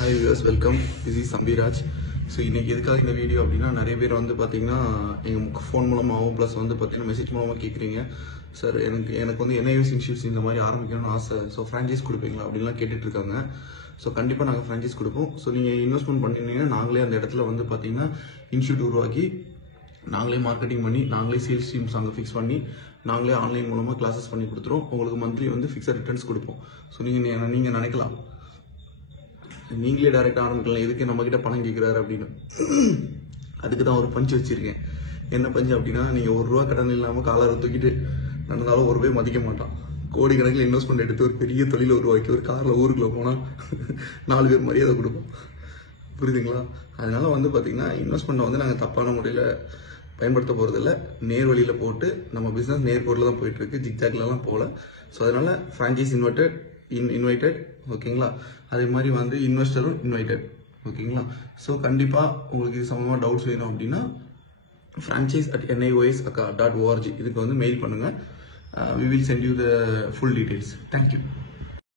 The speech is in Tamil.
Hi viewers, welcome. This is Sambiraj. So இன்றைக்கி எதுக்காக இந்த வீடியோ அப்படின்னா நிறைய பேர் வந்து பார்த்தீங்கன்னா எங்கள் ஃபோன் மூலமாகவும் ப்ளஸ் வந்து பார்த்தீங்கன்னா மெசேஜ் மூலமாக கேட்குறீங்க. சார் எனக்கு வந்து என்ஐஎஸ் இன்ஸ்டியூட்ஸ் இந்த மாதிரி ஆரம்பிக்கணும்னு ஆசை. ஸோ ஃப்ரான்ச்சைஸ் கொடுப்பீங்களா அப்படின்லாம் கேட்டுட்ருக்காங்க. ஸோ கண்டிப்பாக நாங்கள் ஃப்ரான்ச்சைஸ் கொடுப்போம். ஸோ நீங்கள் இன்வெஸ்ட்மெண்ட் பண்ணிட்டீங்கன்னா நாங்களே அந்த இடத்துல வந்து பார்த்தீங்கன்னா இன்ஸ்டியூட் உருவாக்கி நாங்களே மார்க்கெட்டிங் பண்ணி நாங்களே சேல்ஸ் டீம்ஸ் அங்கே ஃபிக்ஸ் பண்ணி நாங்களே ஆன்லைன் மூலமாக கிளாஸஸ் பண்ணி கொடுத்துருவோம். உங்களுக்கு மந்த்லி வந்து ஃபிக்ஸட் ரிட்டர்ன்ஸ் கொடுப்போம். ஸோ நீங்கள் நினைக்கலாம் நீங்களே டைரெக்டாக ஆரம்பிக்கலாம், எதுக்கு நம்மக்கிட்ட பணம் கேட்குறாரு அப்படின்னு. அதுக்கு தான் ஒரு பஞ்சு வச்சுருக்கேன். என்ன பஞ்சு அப்படின்னா, நீங்கள் ₹1 கடன் இல்லாமல் காலரை தூக்கிட்டு நடந்தாலும் ₹1 மதிக்க மாட்டான். கோடிக்கணக்கில் இன்வெஸ்ட்மெண்ட் எடுத்து ஒரு பெரிய தொழிலை உருவாக்கி ஒரு காரில் ஊருக்குள்ளே போனால் 4 பேர் மரியாதை கொடுப்போம். புரியுதுங்களா? அதனால வந்து பார்த்தீங்கன்னா இன்வெஸ்ட்மெண்ட்டை வந்து நாங்கள் தப்பான முறையில் பயன்படுத்த போகிறதில்ல. நேர் வழியில் போட்டு நம்ம பிஸ்னஸ் நேர்கோட்டில் தான் போயிட்டுருக்கு, ஜிக்ஜாக்லாம் போகல. ஸோ அதனால் ஃப்ரான்ச்சைஸ் இன்வைட்டட் ஓகேங்களா. அதே மாதிரி வந்து இன்வெஸ்டரும் இன்வைட்டட் ஓகேங்களா. ஸோ கண்டிப்பாக உங்களுக்கு இது சம்பந்தமாக டவுட்ஸ் வேணும் அப்படின்னா franchise@niosaka.org இதுக்கு வந்து மெயில் பண்ணுங்கள். we will send you the full details. Thank you.